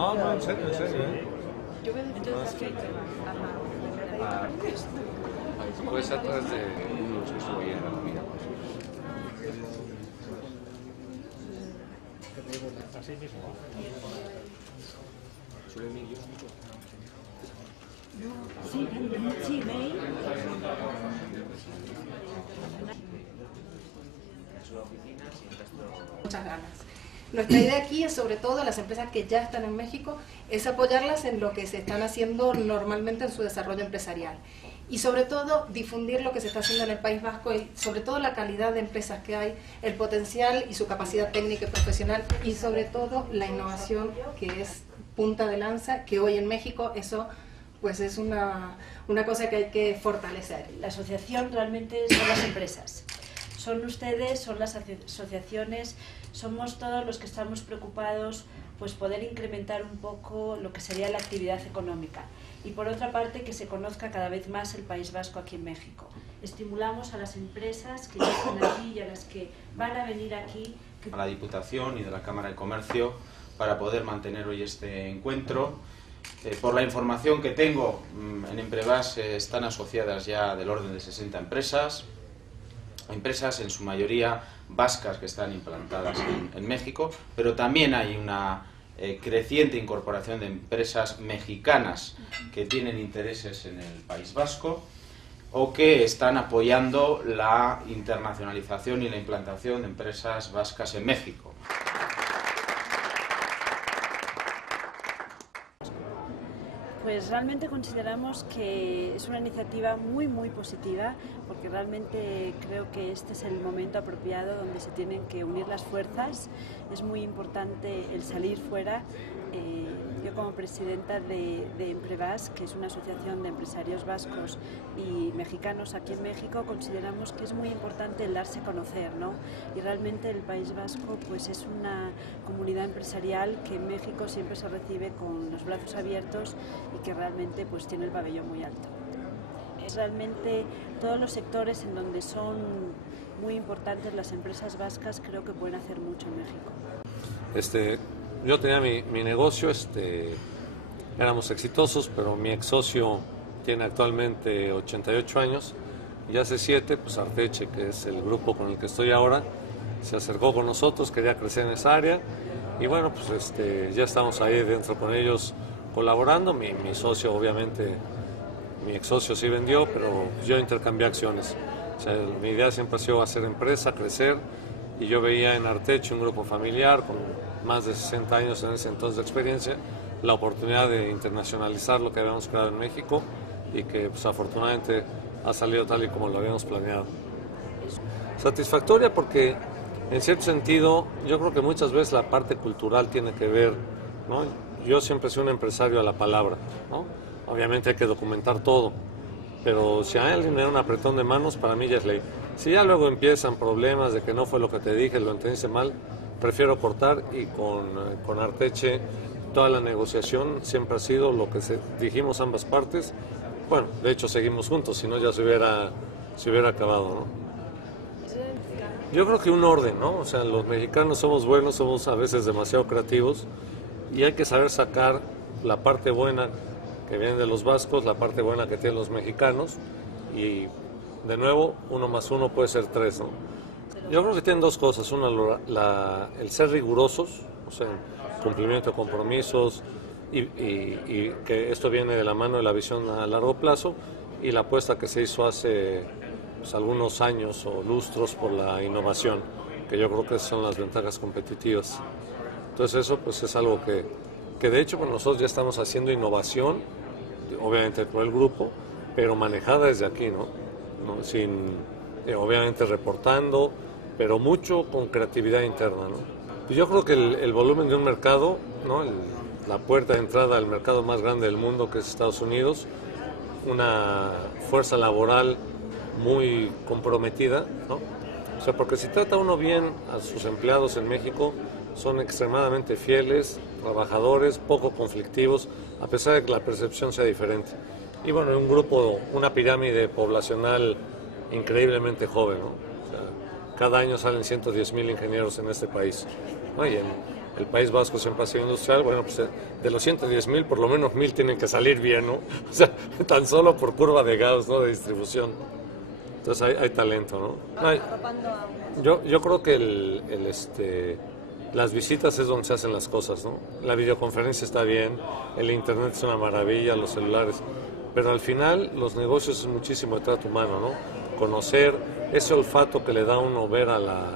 No, no, en serio, Yo veo entonces que... Pues atrás de unos que subían a la vida. Así mismo. Sí, sí, ¿veis? Muchas ganas. Nuestra idea aquí es, sobre todo, las empresas que ya están en México, es apoyarlas en lo que se están haciendo normalmente en su desarrollo empresarial. Y sobre todo, difundir lo que se está haciendo en el País Vasco y sobre todo la calidad de empresas que hay, el potencial y su capacidad técnica y profesional y sobre todo la innovación que es punta de lanza, que hoy en México eso pues es una cosa que hay que fortalecer. La asociación realmente son las empresas. Son ustedes, son las asociaciones, somos todos los que estamos preocupados pues poder incrementar un poco lo que sería la actividad económica. Y por otra parte, que se conozca cada vez más el País Vasco aquí en México. Estimulamos a las empresas que ya están aquí y a las que van a venir aquí. A la Diputación y de la Cámara de Comercio para poder mantener hoy este encuentro. Por la información que tengo, en Emprevas están asociadas ya del orden de 60 empresas en su mayoría vascas que están implantadas en México, pero también hay una creciente incorporación de empresas mexicanas que tienen intereses en el País Vasco o que están apoyando la internacionalización y la implantación de empresas vascas en México. Pues realmente consideramos que es una iniciativa muy positiva, porque realmente creo que este es el momento apropiado donde se tienen que unir las fuerzas. Es muy importante el salir fuera. Yo como presidenta de Emprevas, que es una asociación de empresarios vascos y mexicanos aquí en México, consideramos que es muy importante el darse a conocer, ¿no? Y realmente el País Vasco pues es una comunidad empresarial que en México siempre se recibe con los brazos abiertos y que realmente pues tiene el pabellón muy alto. Es realmente todos los sectores en donde son muy importantes las empresas vascas, creo que pueden hacer mucho en México. Yo tenía mi negocio, éramos exitosos, pero mi ex socio tiene actualmente 88 años y hace 7, pues Arteche, que es el grupo con el que estoy ahora, se acercó con nosotros, quería crecer en esa área y bueno, pues ya estamos ahí dentro con ellos colaborando. Mi socio, obviamente, mi ex socio sí vendió, pero yo intercambié acciones. O sea, mi idea siempre ha sido hacer empresa, crecer, y yo veía en Arteche, un grupo familiar con más de 60 años en ese entonces de experiencia, la oportunidad de internacionalizar lo que habíamos creado en México y que pues, afortunadamente ha salido tal y como lo habíamos planeado. Satisfactoria porque en cierto sentido yo creo que muchas veces la parte cultural tiene que ver, ¿no? Yo siempre soy un empresario a la palabra, ¿no? Obviamente hay que documentar todo, pero si a alguien me da un apretón de manos, para mí ya es ley. Si ya luego empiezan problemas de que no fue lo que te dije, lo entendiste mal, prefiero cortar, y con Arteche toda la negociación siempre ha sido lo que dijimos ambas partes. Bueno, de hecho seguimos juntos, si no ya se hubiera acabado, ¿no? Yo creo que un orden, ¿no? O sea, los mexicanos somos buenos, somos a veces demasiado creativos y hay que saber sacar la parte buena que viene de los vascos, la parte buena que tienen los mexicanos y de nuevo 1 más 1 puede ser 3, ¿no? Yo creo que tienen dos cosas, una el ser rigurosos, o sea, cumplimiento de compromisos y que esto viene de la mano de la visión a largo plazo y la apuesta que se hizo hace pues, algunos años o lustros por la innovación, que yo creo que son las ventajas competitivas. Entonces eso pues es algo que de hecho pues, nosotros ya estamos haciendo innovación, obviamente por el grupo, pero manejada desde aquí, ¿no? Obviamente reportando, pero mucho con creatividad interna, ¿no? Y yo creo que el volumen de un mercado, ¿no? La puerta de entrada al mercado más grande del mundo, que es Estados Unidos, una fuerza laboral muy comprometida, ¿no? O sea, porque si trata uno bien a sus empleados en México, son extremadamente fieles, trabajadores, poco conflictivos, a pesar de que la percepción sea diferente. Y bueno, un grupo, una pirámide poblacional increíblemente joven, ¿no? O sea, cada año salen 110,000 ingenieros en este país, ¿no? Y el País Vasco siempre ha sido industrial, bueno, pues de los 110.000, por lo menos 1.000 tienen que salir bien, ¿no? O sea, tan solo por curva de Gauss, ¿no? De distribución. Entonces hay talento, ¿no? Yo creo que las visitas es donde se hacen las cosas, ¿no? La videoconferencia está bien, el internet es una maravilla, los celulares, pero al final los negocios es muchísimo de trato humano, ¿no? Conocer ese olfato que le da uno ver a la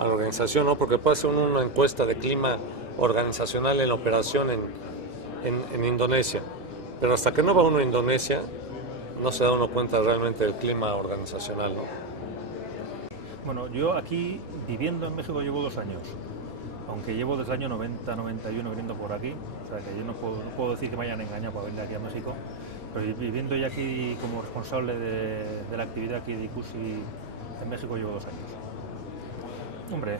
organización, ¿no? Porque puede hacer una encuesta de clima organizacional en la operación en Indonesia, pero hasta que no va uno a Indonesia no se da uno cuenta realmente del clima organizacional, ¿no? Bueno, yo aquí viviendo en México llevo 2 años, aunque llevo desde el año 90-91 viniendo por aquí, o sea que yo no puedo decir que me hayan engañado para venir aquí a México, pero viviendo ya aquí como responsable de la actividad aquí de ICUSI en México llevo 2 años. Hombre,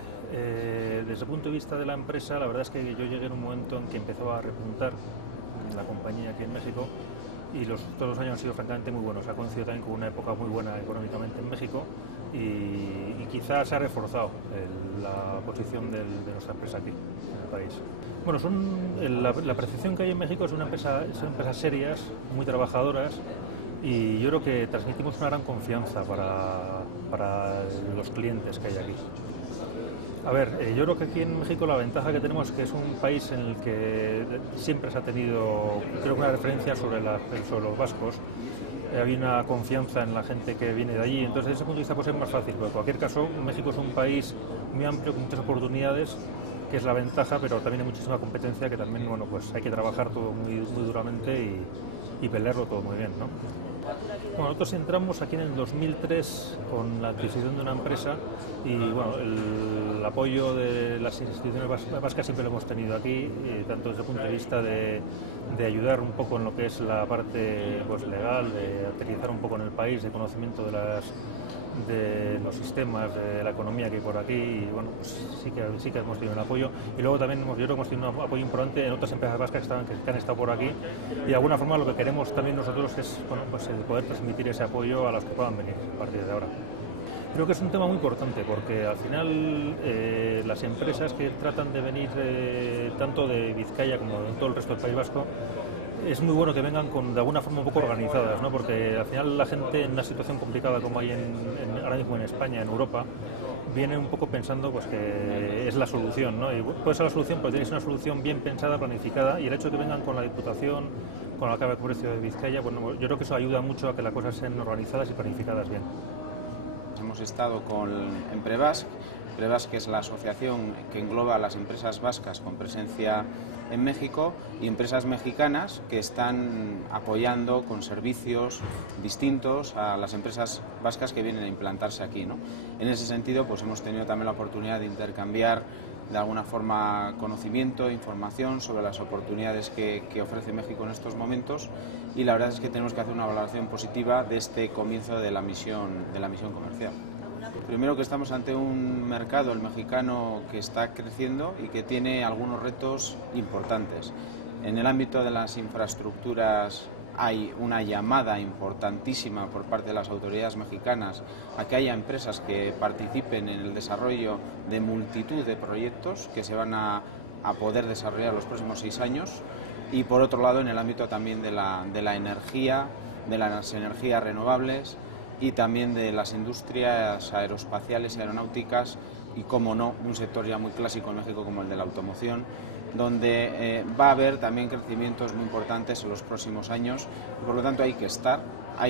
desde el punto de vista de la empresa, la verdad es que yo llegué en un momento en que empezó a repuntar la compañía aquí en México y todos los años han sido francamente muy buenos. Ha coincidido también con una época muy buena económicamente en México y quizás se ha reforzado la posición de nuestra empresa aquí en el país. Bueno, la percepción que hay en México son empresas serias, muy trabajadoras y yo creo que transmitimos una gran confianza para los clientes que hay aquí. A ver, yo creo que aquí en México la ventaja que tenemos es que es un país en el que siempre se ha tenido, creo que una referencia sobre los vascos. Había una confianza en la gente que viene de allí, entonces desde ese punto de vista puede ser más fácil, pero en cualquier caso México es un país muy amplio con muchas oportunidades, que es la ventaja, pero también hay muchísima competencia que también, bueno, pues hay que trabajar todo muy duramente y pelearlo todo muy bien, ¿no? Bueno, nosotros entramos aquí en el 2003 con la adquisición de una empresa y bueno, el apoyo de las instituciones vascas siempre lo hemos tenido aquí, tanto desde el punto de vista de ayudar un poco en lo que es la parte pues, legal, de aterrizar un poco en el país, de conocimiento de los sistemas, de la economía que hay por aquí y bueno, pues sí que hemos tenido el apoyo y luego también yo creo que hemos tenido un apoyo importante en otras empresas vascas que han estado por aquí y de alguna forma lo que queremos también nosotros es bueno, pues el poder transmitir ese apoyo a los que puedan venir a partir de ahora. Creo que es un tema muy importante porque al final las empresas que tratan de venir tanto de Vizcaya como de todo el resto del País Vasco es muy bueno que vengan de alguna forma un poco organizadas, ¿no? Porque al final la gente en una situación complicada como hay ahora mismo en España, en Europa, viene un poco pensando pues que es la solución, ¿no? Y puede ser la solución, pero tiene que ser una solución bien pensada, planificada, y el hecho de que vengan con la Diputación, con la Cámara de Comercio de Vizcaya, bueno, yo creo que eso ayuda mucho a que las cosas sean organizadas y planificadas bien. Hemos estado con Emprebask, que es la asociación que engloba a las empresas vascas con presencia en México y empresas mexicanas que están apoyando con servicios distintos a las empresas vascas que vienen a implantarse aquí, ¿no? En ese sentido, pues hemos tenido también la oportunidad de intercambiar de alguna forma conocimiento, información sobre las oportunidades que ofrece México en estos momentos y la verdad es que tenemos que hacer una valoración positiva de este comienzo de la misión comercial. Primero que estamos ante un mercado, el mexicano, que está creciendo y que tiene algunos retos importantes. En el ámbito de las infraestructuras hay una llamada importantísima por parte de las autoridades mexicanas a que haya empresas que participen en el desarrollo de multitud de proyectos que se van a poder desarrollar los próximos 6 años y por otro lado en el ámbito también de la energía, de las energías renovables y también de las industrias aeroespaciales y aeronáuticas y, como no, un sector ya muy clásico en México como el de la automoción, donde va a haber también crecimientos muy importantes en los próximos años. Por lo tanto, hay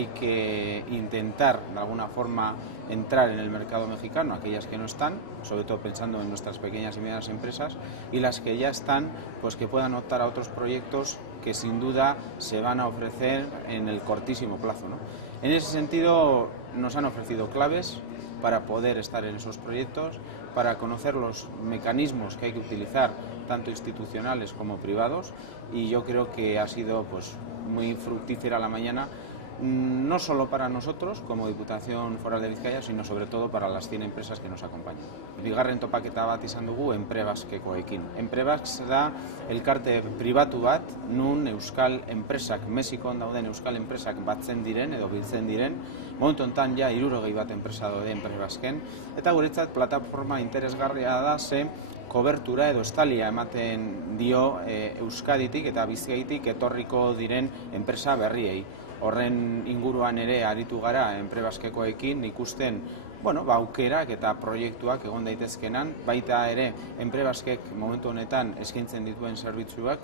que intentar de alguna forma entrar en el mercado mexicano, aquellas que no están, sobre todo pensando en nuestras pequeñas y medianas empresas, y las que ya están, pues que puedan optar a otros proyectos que sin duda se van a ofrecer en el cortísimo plazo, ¿no? En ese sentido, nos han ofrecido claves para poder estar en esos proyectos, para conocer los mecanismos que hay que utilizar, tanto institucionales como privados, y yo creo que ha sido pues muy fructífera la mañana, no solo para nosotros como Diputación Foral de Vizcaya, sino sobre todo para las 100 empresas que nos acompañan. Bigarren topaketa bat izan dugu Emprebaskeko-ekin. Emprebask da elkarte pribatu bat, nun euskal enpresak, Mexikon dauden euskal enpresak batzen diren edo biltzen diren, momentu honetan ja 60 bat enpresa daude Emprebasken, eta guretzat plataforma interesgarria da ze kobertura edo estalia ematen dio Euskaditik eta Bizkaitik etorriko diren enpresa berriei. Horren inguruan ere aritu gara Enprebaskekoekin ikusten aukerak eta proiektuak egon daitezkenan, baita ere Enprebaskek momentu honetan eskaintzen dituen zerbitzuak,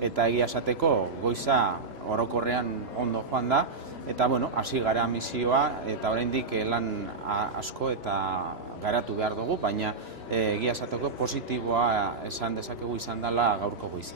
eta egia esateko goiza orokorrean ondo joan da, eta hasi gara misioa, eta oraindik lan asko eta garatu behar dugu, baina egia esateko positiboa esan dezakegu izan dela gaurko goiza.